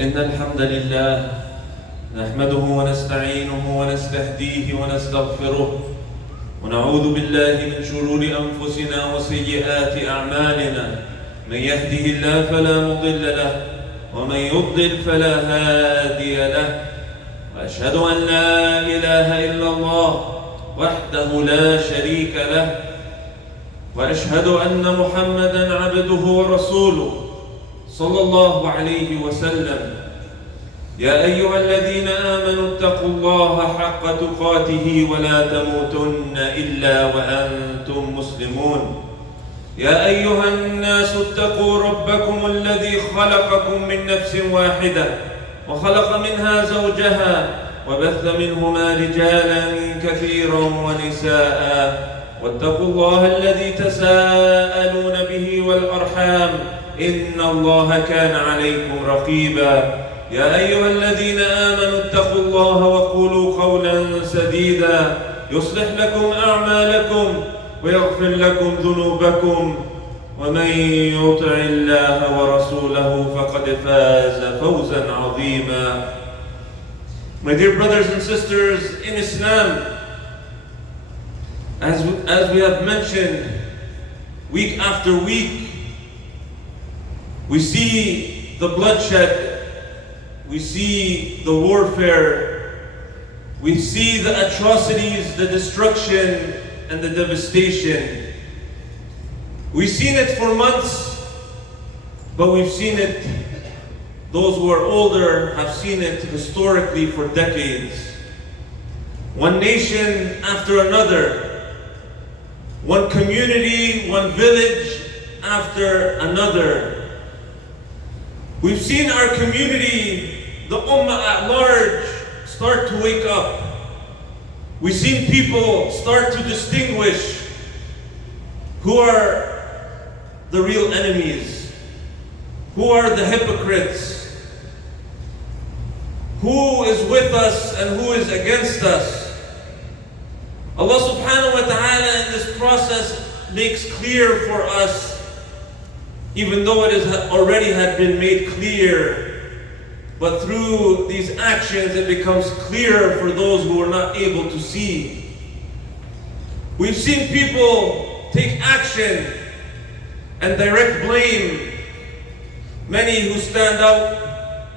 إن الحمد لله نحمده ونستعينه ونستهديه ونستغفره ونعوذ بالله من شرور أنفسنا وسيئات أعمالنا. من يهده الله فلا مضل له ومن يضلل فلا هادي له. وأشهد أن لا إله إلا الله وحده لا شريك له، وأشهد أن محمدًا عبده ورسوله صلى الله عليه وسلم. يا أيها الذين آمنوا اتقوا الله حق تقاته ولا تموتن إلا وأنتم مسلمون. يا أيها الناس اتقوا ربكم الذي خلقكم من نفس واحدة وخلق منها زوجها وبث منهما رجالا كثيرا ونساء، واتقوا الله الذي تساءلون به والأرحام إن الله كان عليكم رقيبا. يا أيها الذين آمنوا اتقوا الله وقولوا قولا سديدا يصلح لكم أعمالكم ويغفر لكم ذنوبكم، ومن يطع الله ورسوله فقد فاز فوزا عظيما. My dear brothers and sisters in Islam, as we have mentioned week after week, we see the bloodshed, we see the warfare, we see the atrocities, the destruction, and the devastation. We've seen it for months, but we've seen it, those who are older have seen it historically for decades. One nation after another, one community, one village after another. We've seen our community, the Ummah at large, start to wake up. We've seen people start to distinguish who are the real enemies, who are the hypocrites, who is with us and who is against us. Allah subhanahu wa ta'ala in this process makes clear for us, even though it is already had been made clear, but through these actions it becomes clearer for those who are not able to see. We've seen people take action and direct blame. Many who stand out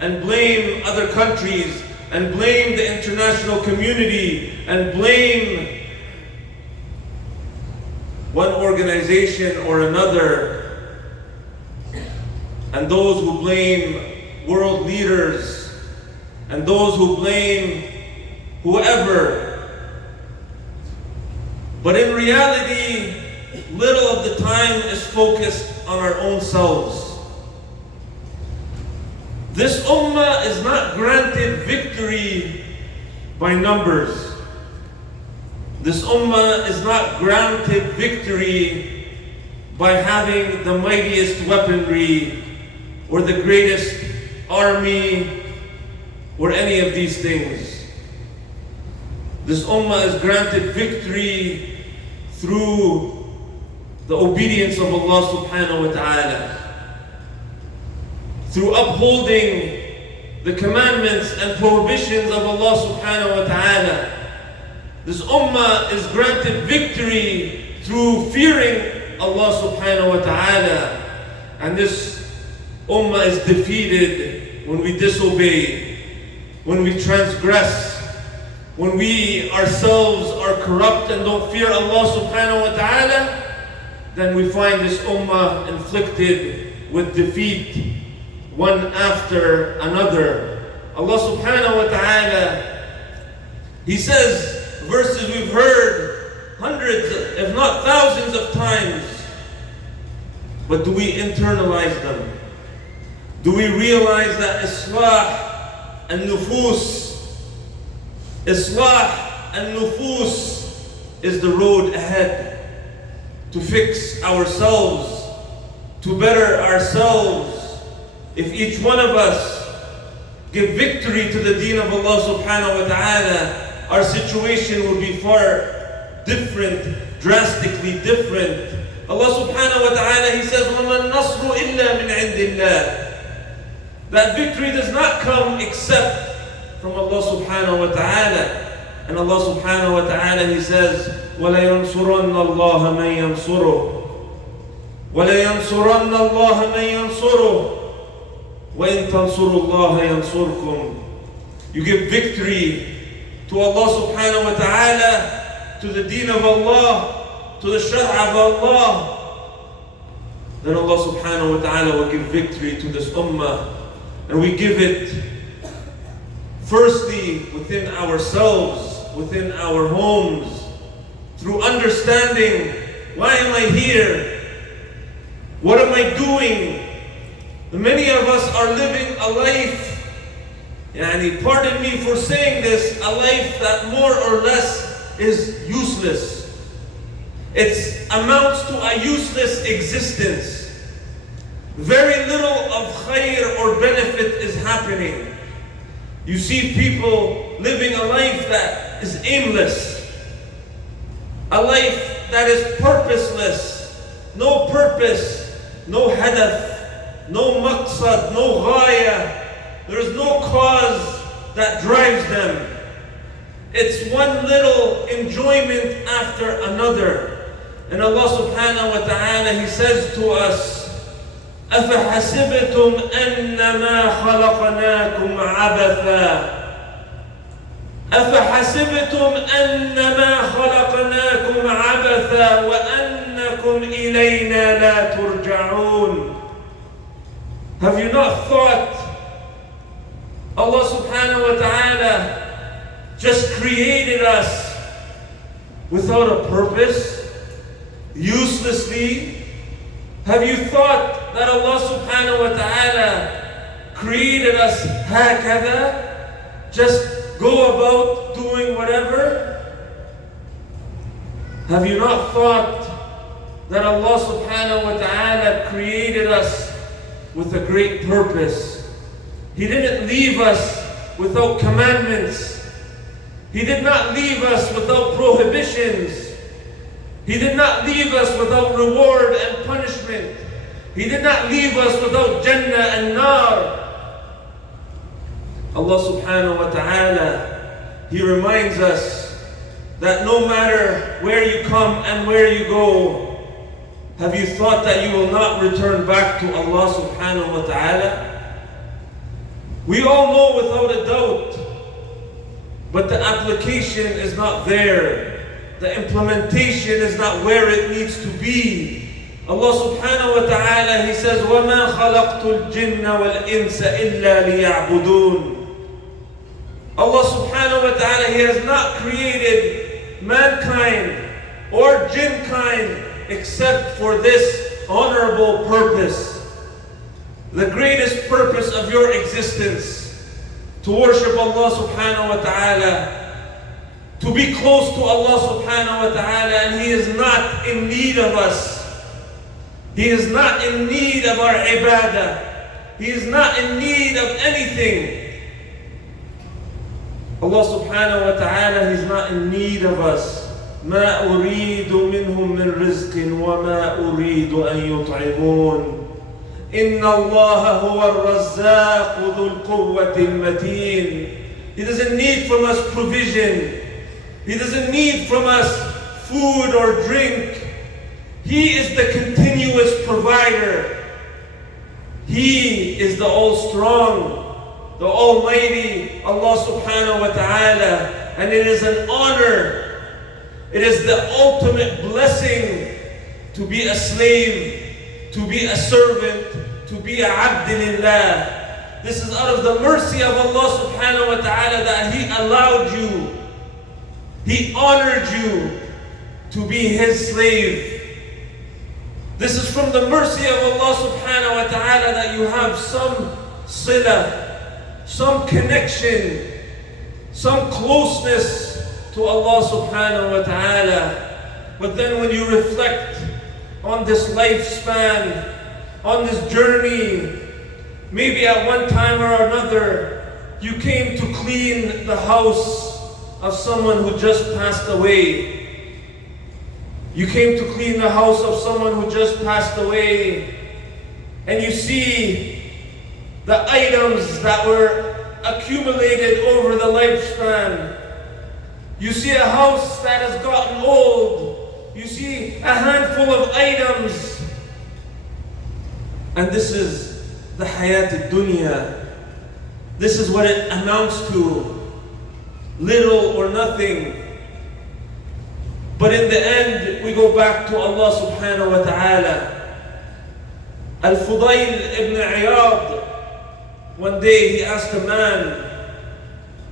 and blame other countries and blame the international community and blame one organization or another, and those who blame world leaders, and those who blame whoever. But in reality, little of the time is focused on our own selves. This ummah is not granted victory by numbers. This ummah is not granted victory by having the mightiest weaponry or the greatest army or any of these things. This ummah is granted victory through the obedience of Allah subhanahu wa ta'ala, through upholding the commandments and prohibitions of Allah subhanahu wa ta'ala. This ummah is granted victory through fearing Allah subhanahu wa ta'ala. And this ummah is defeated when we disobey, when we transgress, when we ourselves are corrupt and don't fear Allah subhanahu wa ta'ala. Then we find this ummah inflicted with defeat one after another. Allah subhanahu wa ta'ala, He says, verses we've heard hundreds, if not thousands of times, but do we internalize them? Do we realize that Islah and Nufus is the road ahead to fix ourselves, to better ourselves? If each one of us give victory to the deen of Allah subhanahu wa ta'ala, our situation would be far different, drastically different. Allah subhanahu wa ta'ala, He says, وَمَا النَّصْرُ إِلَّا مِنْ عِنْدِ اللَّهِ. That victory does not come except from Allah subhanahu wa ta'ala. And Allah subhanahu wa ta'ala, He says, وَلَيَنْصُرَنَّ اللَّهَ مَنْ يَنْصُرُهُ وَلَيَنْصُرَنَّ اللَّهَ مَنْ يَنْصُرُهُ وَإِن تَنْصُرُوا اللَّهَ يَنْصُرْكُمْ. You give victory to Allah subhanahu wa ta'ala, to the deen of Allah, to the shara of Allah. Then Allah subhanahu wa ta'ala will give victory to this ummah. And we give it firstly within ourselves, within our homes, through understanding, why am I here? What am I doing? Many of us are living a life, and pardon me for saying this, a life that more or less is useless. It amounts to a useless existence. Very little of khair or benefit is happening. You see people living a life that is aimless, a life that is purposeless, no purpose, no hadaf, no maqsad, no ghaya. There is no cause that drives them. It's one little enjoyment after another. And Allah subhanahu wa ta'ala, He says to us, أَفَحَسِبْتُمْ أَنَّمَا خَلَقْنَاكُمْ عَبَثًا أَفَحَسِبْتُمْ أَنَّمَا خَلَقْنَاكُمْ عَبَثًا وَأَنَّكُمْ إِلَيْنَا لَا تُرْجَعُونَ. Have you not thought Allah subhanahu wa ta'ala just created us without a purpose, uselessly? Have you thought that Allah subhanahu wa ta'ala created us hakada, just go about doing whatever? Have you not thought that Allah subhanahu wa ta'ala created us with a great purpose? He didn't leave us without commandments. He did not leave us without prohibitions. He did not leave us without reward and punishment. He did not leave us without Jannah and Nar. Allah subhanahu wa ta'ala, He reminds us that no matter where you come and where you go, have you thought that you will not return back to Allah subhanahu wa ta'ala? We all know without a doubt, but the application is not there. The implementation is not where it needs to be. Allah subhanahu wa ta'ala, He says, وَمَا خَلَقْتُ الْجِنَّ وَالْإِنسَ إِلَّا لِيَعْبُدُونَ. Allah subhanahu wa ta'ala, He has not created mankind or jinnkind except for this honorable purpose. The greatest purpose of your existence, to worship Allah subhanahu wa ta'ala, to be close to Allah subhanahu wa ta'ala, and He is not in need of us. He is not in need of our ibadah. He is not in need of anything. Allah subhanahu wa ta'ala, He's not in need of us. مَا أُرِيدُ مِنْهُمْ مِنْ رِزْقٍ وَمَا أُرِيدُ أَنْ يُطْعِمُونَ إِنَّ اللَّهَ هُوَ الرَّزَّاقُ ذُو الْقُوَّةِ الْمَتِينَ. He doesn't need from us provision. He doesn't need from us food or drink. He is the continuous provider. He is the all-strong, the almighty Allah subhanahu wa ta'ala. And it is an honor, it is the ultimate blessing to be a slave, to be a servant, to be a abdilillah. This is out of the mercy of Allah subhanahu wa ta'ala that He allowed you, He honored you to be His slave. This is from the mercy of Allah subhanahu wa ta'ala that you have some sila, some connection, some closeness to Allah subhanahu wa ta'ala. But then when you reflect on this lifespan, on this journey, maybe at one time or another, you came to clean the house of someone who just passed away. You came to clean the house of someone who just passed away. And you see the the items that were accumulated over the lifespan. You see a house that has gotten old. You see a handful of items. And this is the hayat al-dunya. This is what it amounts to. Little or nothing. But in the end, we go back to Allah subhanahu wa ta'ala. Al-Fudayl ibn Iyad, one day he asked a man,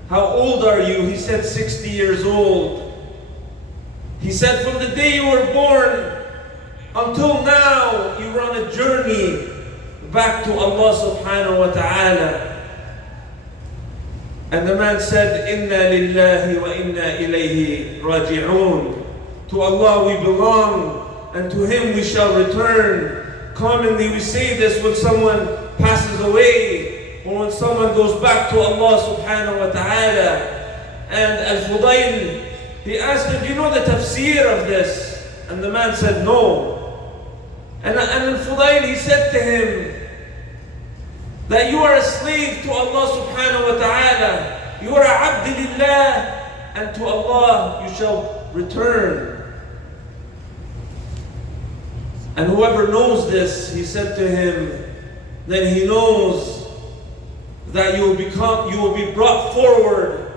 how old are you? He said 60 years old. He said, from the day you were born until now, you were on a journey back to Allah subhanahu wa ta'ala. And the man said, Inna lillahi wa inna ilayhi raji'un. To Allah we belong, and to Him we shall return. Commonly we say this when someone passes away, or when someone goes back to Allah subhanahu wa ta'ala. And Al-Fudayl, he asked him, do you know the tafsir of this? And the man said, no. And Al-Fudayl, he said to him, that you are a slave to Allah subhanahu wa ta'ala. You are a abd lillah, and to Allah you shall return. And whoever knows this, he said to him, then he knows that you will be brought forward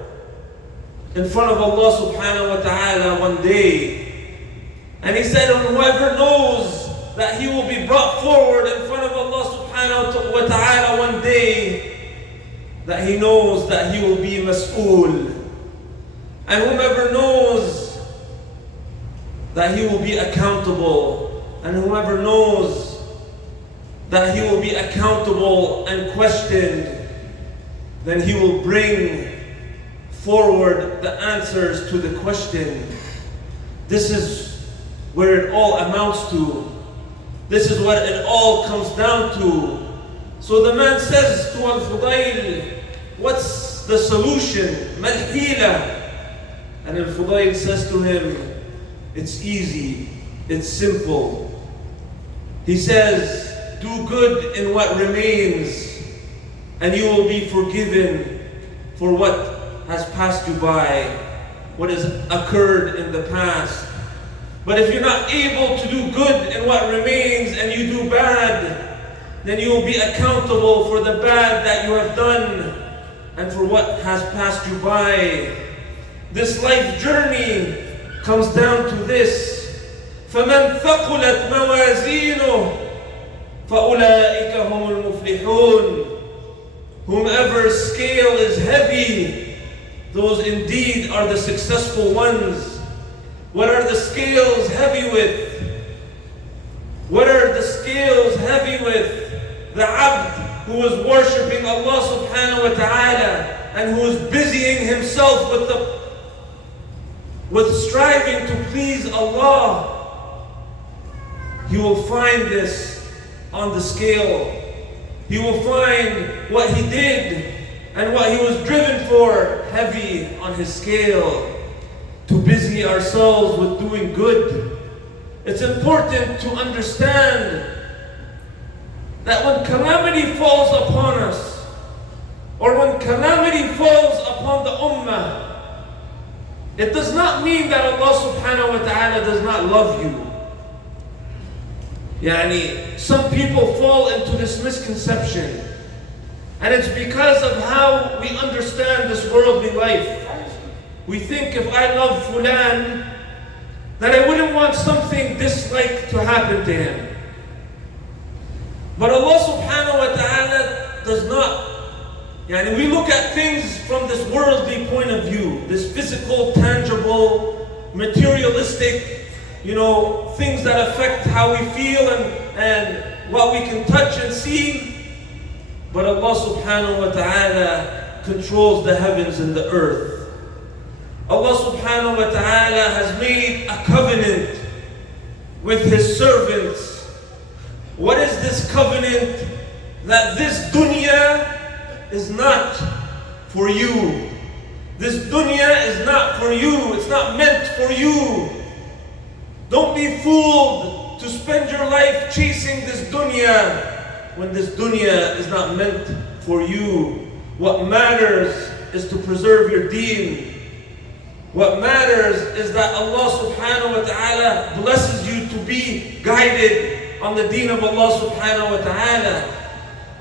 in front of Allah subhanahu wa ta'ala one day. And he said, and whoever knows that he will be brought forward in front of Allah subhanahu wa ta'ala one day, that he knows that he will be mas'ool. And whoever knows that he will be accountable, and whoever knows that he will be accountable and questioned, then he will bring forward the answers to the question. This is where it all amounts to. This is what it all comes down to. So the man says to Al-Fudayl, what's the solution? Mal-hila. And Al-Fudayl says to him, it's easy, it's simple. He says, do good in what remains, and you will be forgiven for what has passed you by, what has occurred in the past. But if you're not able to do good in what remains and you do bad, then you will be accountable for the bad that you have done and for what has passed you by. This life journey comes down to this. فَمَنْ ثَقُلَتْ مَوَازِينُهُ فَأُولَٰئِكَ هُمُ الْمُفْلِحُونَ. Whomever's scale is heavy, those indeed are the successful ones. What are the scales heavy with? What are the scales heavy with? The abd who is worshipping Allah subhanahu wa ta'ala and who is busying himself with striving to please Allah. He will find this on the scale. He will find what he did and what he was driven for heavy on his scale. To busy ourselves with doing good. It's important to understand that when calamity falls upon us, or when calamity falls upon the Ummah, it does not mean that Allah subhanahu wa ta'ala does not love you. Some people fall into this misconception, and it's because of how we understand this worldly life. We think if I love Fulan, that I wouldn't want something dislike to happen to him. But Allah subhanahu wa ta'ala does not. We look at things from this worldly point of view, this physical, tangible, materialistic, things that affect how we feel and what we can touch and see. But Allah subhanahu wa ta'ala controls the heavens and the earth. Allah subhanahu wa ta'ala has made a covenant with His servants. What is this covenant? That this dunya is not for you. This dunya is not for you. It's not meant for you. Don't be fooled to spend your life chasing this dunya when this dunya is not meant for you. What matters is to preserve your deen. What matters is that Allah subhanahu wa ta'ala blesses you to be guided on the deen of Allah subhanahu wa ta'ala.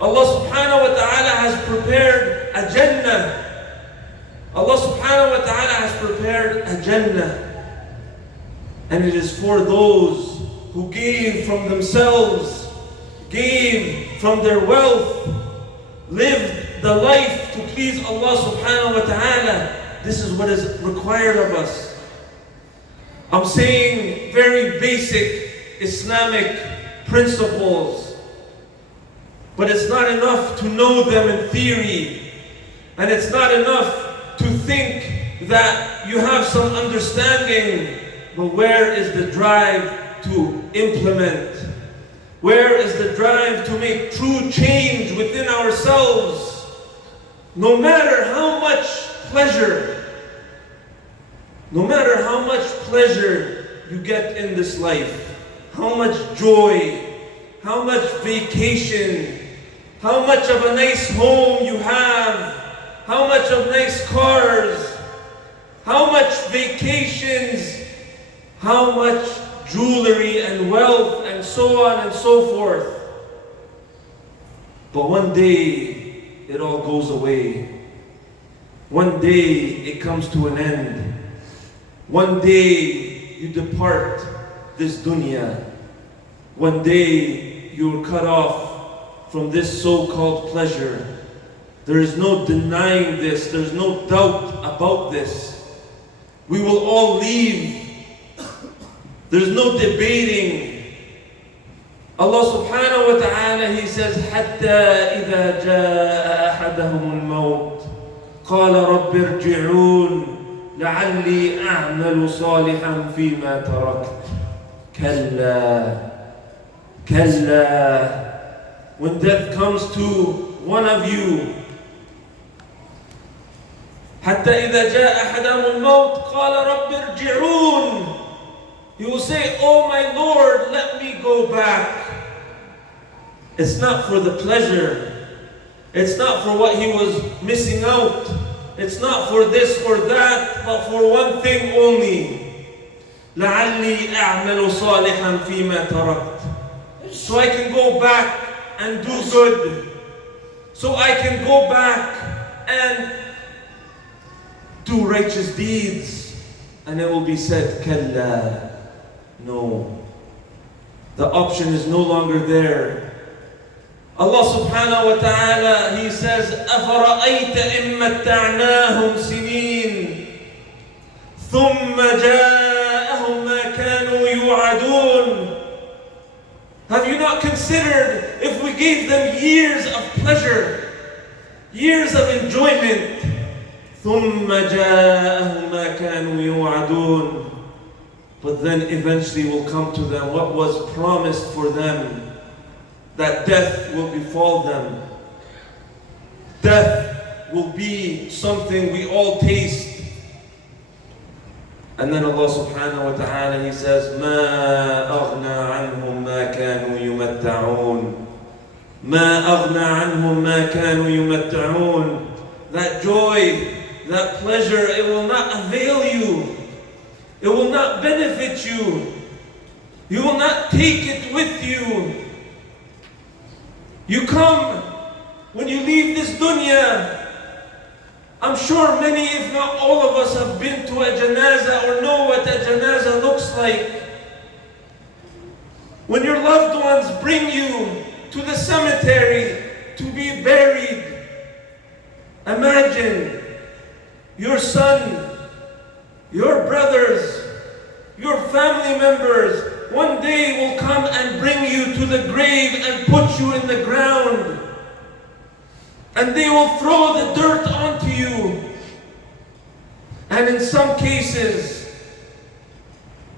Allah subhanahu wa ta'ala has prepared a Jannah. Allah subhanahu wa ta'ala has prepared a Jannah. And it is for those who gave from themselves, gave from their wealth, lived the life to please Allah subhanahu wa ta'ala. This is what is required of us. I'm saying very basic Islamic principles, but it's not enough to know them in theory, and it's not enough to think that you have some understanding, but where is the drive to implement? Where is the drive to make true change within ourselves? No matter how much pleasure, no matter how much pleasure you get in this life, how much joy, how much vacation, how much of a nice home you have, how much of nice cars, how much vacations, how much jewelry and wealth and so on and so forth. But one day it all goes away. One day it comes to an end. One day you depart this dunya. One day you are cut off from this so-called pleasure. There is no denying this. There's no doubt about this. We will all leave. There's no debating. Allah subhanahu wa ta'ala, He says, حَتَّى إِذَا جَاءَ أَحَدَهُمُ الْمَوْتِ قَالَ رَبِّ ارْجِعُونَ لعلي أعمل صالحا فيما تركت كلا كلا. When death comes to one of you, حتى إذا جاء أحدهم الموت قال رب ارجعون. He will say, oh my Lord, let me go back. It's not for the pleasure. It's not for what he was missing out. It's not for this or that, but for one thing only. لعلي أعمل صالحا فيما تركت. So I can go back and do good. So I can go back and do righteous deeds. And it will be said, كلا. No. The option is no longer there. Allah subhanahu wa ta'ala, He says, أَفَرَأَيْتَ إِن مَّتَّعْنَاهُمْ سِنِينَ ثُمَّ جَاءَهُم مَّا كَانُوا يُوعَدُونَ. Have you not considered if we gave them years of pleasure, years of enjoyment, ثُمَّ جَاءَهُم مَّا كَانُوا يُوعَدُونَ, but then eventually will come to them what was promised for them, that death will befall them. Death will be something we all taste. And then Allah subhanahu wa ta'ala, He says, مَا أَغْنَى عَنْهُمْ مَا كَانُوا يُمَتَّعُونَ مَا أَغْنَى عَنْهُمْ مَا كَانُوا يُمَتَّعُونَ. That joy, that pleasure, it will not avail you. It will not benefit you. You will not take it with you. You come, when you leave this dunya, I'm sure many, if not all of us, have been to a janazah or know what a janazah looks like. When your loved ones bring you to the cemetery to be buried, imagine your son, your brothers, your family members one day will come and bring you to the grave and put you in the ground. And they will throw the dirt onto you. And in some cases,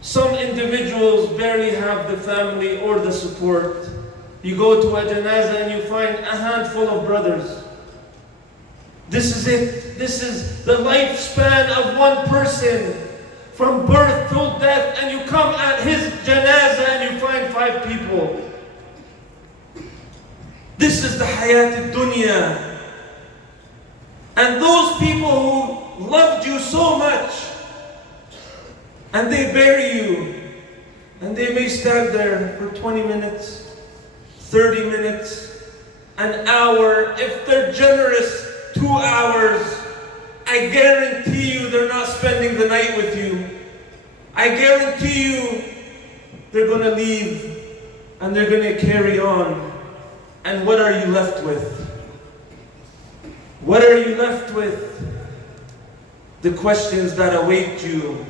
some individuals barely have the family or the support. You go to a janazah and you find a handful of brothers. This is it. This is the lifespan of one person. From birth till death, and you come at his janazah and you find 5 people. This is the hayat al-dunya. And those people who loved you so much, and they bury you, and they may stand there for 20 minutes, 30 minutes, an hour, if they're generous, 2 hours. I guarantee you they're not spending the night with you. I guarantee you they're going to leave and they're going to carry on. And what are you left with? What are you left with? The questions that await you.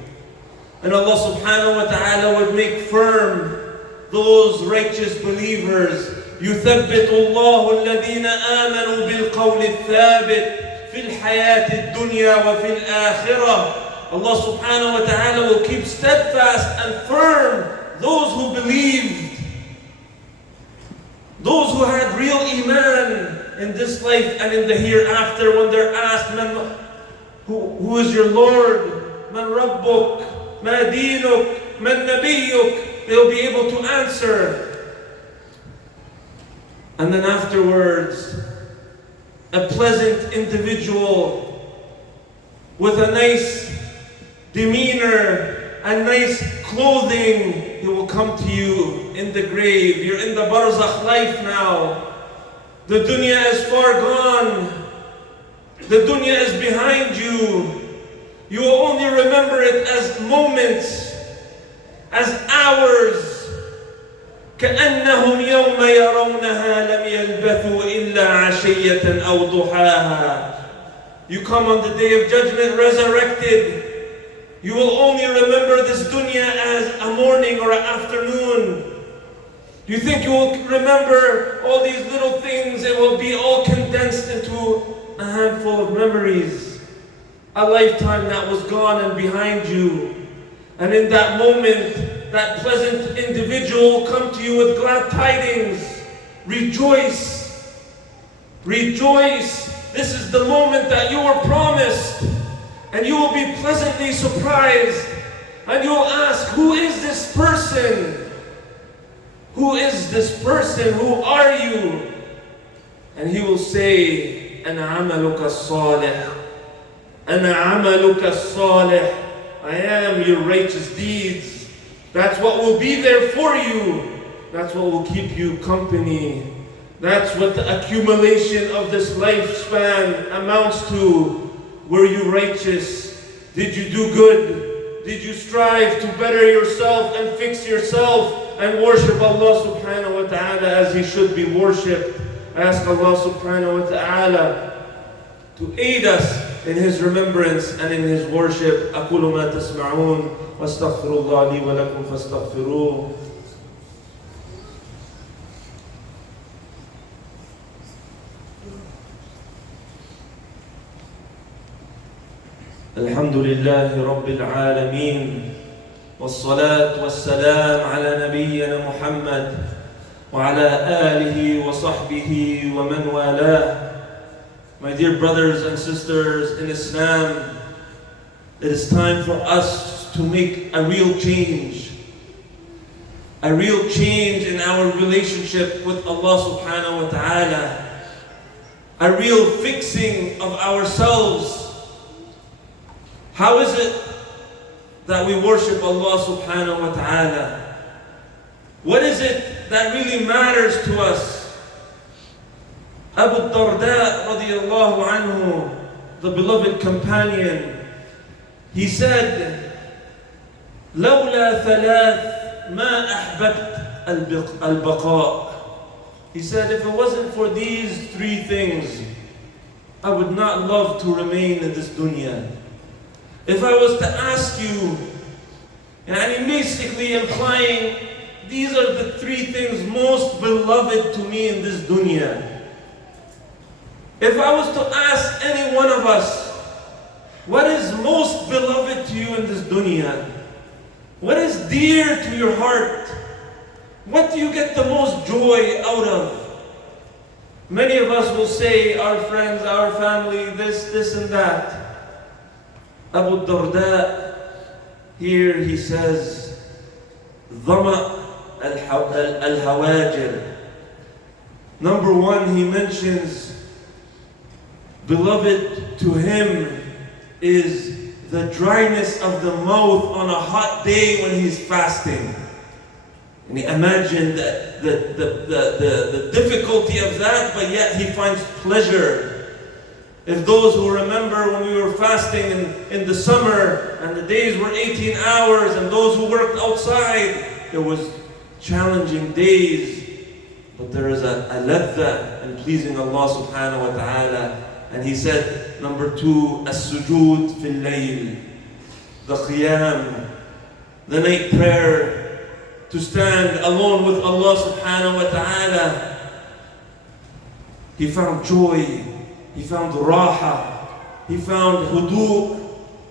And Allah subhanahu wa ta'ala would make firm those righteous believers. يثبت الله الذين آمنوا بالقول الثابت في الحياة الدنيا وفي الآخرة. Allah subhanahu wa ta'ala will keep steadfast and firm those who believed, those who had real iman in this life and in the hereafter. When they're asked, who is your Lord? Man Rabbuk? Ma Dinuk? Man Nabiyyuk? They'll be able to answer. And then afterwards, a pleasant individual with a nice demeanor and nice clothing, he will come to you in the grave. You're in the barzakh life now. The dunya is far gone. The dunya is behind you. You will only remember it as moments, as hours. كأنهم يوم يرونها لم يلبثوا إلا عشية أو ضحاها. You come on the day of judgment resurrected. You will only remember this dunya as a morning or an afternoon. You think you will remember all these little things. It will be all condensed into a handful of memories. A lifetime that was gone and behind you. And in that moment, that pleasant individual will come to you with glad tidings. Rejoice. Rejoice. This is the moment that you were promised. And you will be pleasantly surprised. And you will ask, who is this person? Who is this person? Who are you? And he will say, أنا عملك الصالح. أنا عملك الصالح. I am your righteous deeds. That's what will be there for you. That's what will keep you company. That's what the accumulation of this lifespan amounts to. Were you righteous? Did you do good? Did you strive to better yourself and fix yourself and worship Allah subhanahu wa ta'ala as He should be worshipped? I ask Allah subhanahu wa ta'ala to aid us in His remembrance and in His worship. أقول ما تسمعون واستغفر الله لي ولكم فاستغفروه. الحمد لله رب العالمين والصلاة والسلام على نبينا محمد وعلى آله وصحبه ومن والاه. My dear brothers and sisters in Islam, it is time for us to make a real change. A real change in our relationship with Allah subhanahu wa ta'ala. A real fixing of ourselves. How is it that we worship Allah subhanahu wa ta'ala? What is it that really matters to us? Abu Darda radiyallahu anhu, the beloved companion, he said, لولا ثلاث ما أحببت البقاء. He said, if it wasn't for these three things, I would not love to remain in this dunya. If I was to ask you, and basically implying, these are the three things most beloved to me in this dunya. If I was to ask any one of us, what is most beloved to you in this dunya? What is dear to your heart? What do you get the most joy out of? Many of us will say, our friends, our family, this and that. Abu Darda, here he says, ظَمَأْ الْهَوَاجِرِ. Number one, he mentions Beloved, to him is the dryness of the mouth on a hot day when he's fasting. And imagine the difficulty of that, but yet he finds pleasure. If those who remember when we were fasting in the summer and the days were 18 hours, and those who worked outside, there was challenging days, but there is a ladha in pleasing Allah subhanahu wa ta'ala. And he said, number 2, as-sujood fil layl, the qiyam, the night prayer, to stand alone with Allah subhanahu wa ta'ala. He found joy, he found raha, he found hudu,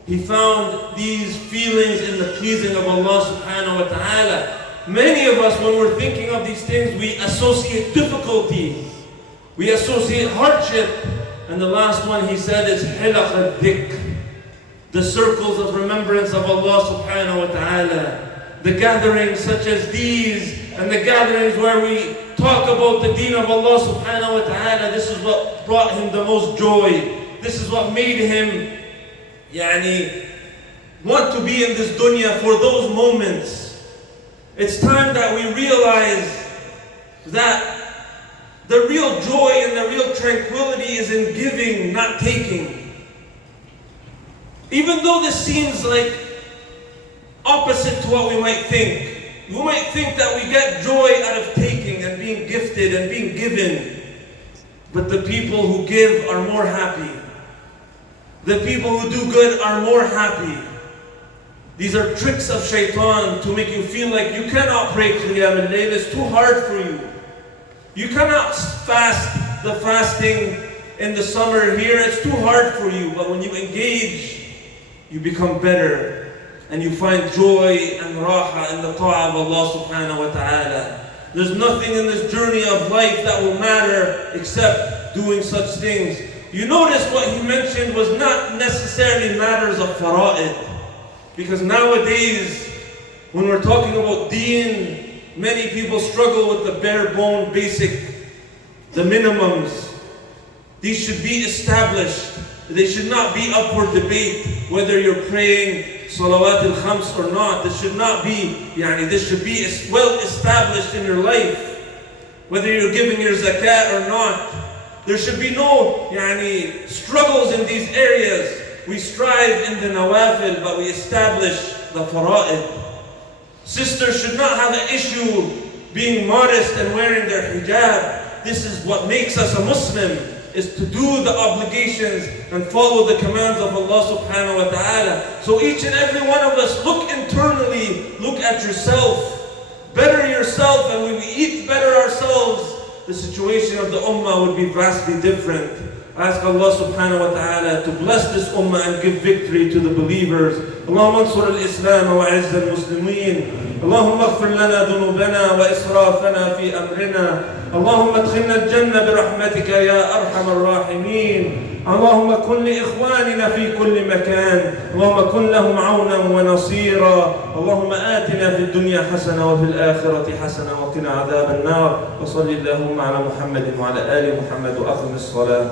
he found these feelings in the pleasing of Allah subhanahu wa ta'ala. Many of us, when we're thinking of these things, we associate difficulty, we associate hardship. And the last one he said is hilaq al-dhikr, the circles of remembrance of Allah subhanahu wa ta'ala. The gatherings such as these, and the gatherings where we talk about the deen of Allah subhanahu wa ta'ala, this is what brought him the most joy. This is what made him want to be in this dunya for those moments. It's time that we realize that the real joy and the real tranquility is in giving, not taking. Even though this seems like opposite to what we might think. We might think that we get joy out of taking and being gifted and being given. But the people who give are more happy. The people who do good are more happy. These are tricks of shaitan to make you feel like you cannot pray Qiyam al-Layl, it's too hard for you. You cannot fast the fasting in the summer here, it's too hard for you. But when you engage, you become better. And you find joy and raha in the ta'ah of Allah subhanahu wa ta'ala. There's nothing in this journey of life that will matter except doing such things. You notice what he mentioned was not necessarily matters of fara'id. Because nowadays, when we're talking about deen, many people struggle with the bare bone basic, the minimums. These should be established. They should not be up for debate, whether you're praying salawat al-khams or not. This should not be, this should be well established in your life. Whether you're giving your zakat or not. There should be no struggles in these areas. We strive in the nawafil, but we establish the fara'id. Sisters should not have an issue being modest and wearing their hijab. This is what makes us a Muslim, is to do the obligations and follow the commands of Allah subhanahu wa ta'ala. So each and every one of us, look internally, look at yourself, better yourself, and when we eat better ourselves, the situation of the ummah would be vastly different. I ask Allah subhanahu wa ta'ala to bless this ummah and give victory to the believers. Allahumma ansur al-Islam wa a'izz al-Muslimin. اللهم اغفر لنا ذنوبنا وإسرافنا في أمرنا اللهم ادخلنا الجنة برحمتك يا أرحم الراحمين اللهم كن لإخواننا في كل مكان اللهم كن لهم عونا ونصيرا اللهم آتنا في الدنيا حسنة وفي الآخرة حسنة وقنا عذاب النار وصل اللهم على محمد وعلى آل محمد وأقم الصلاة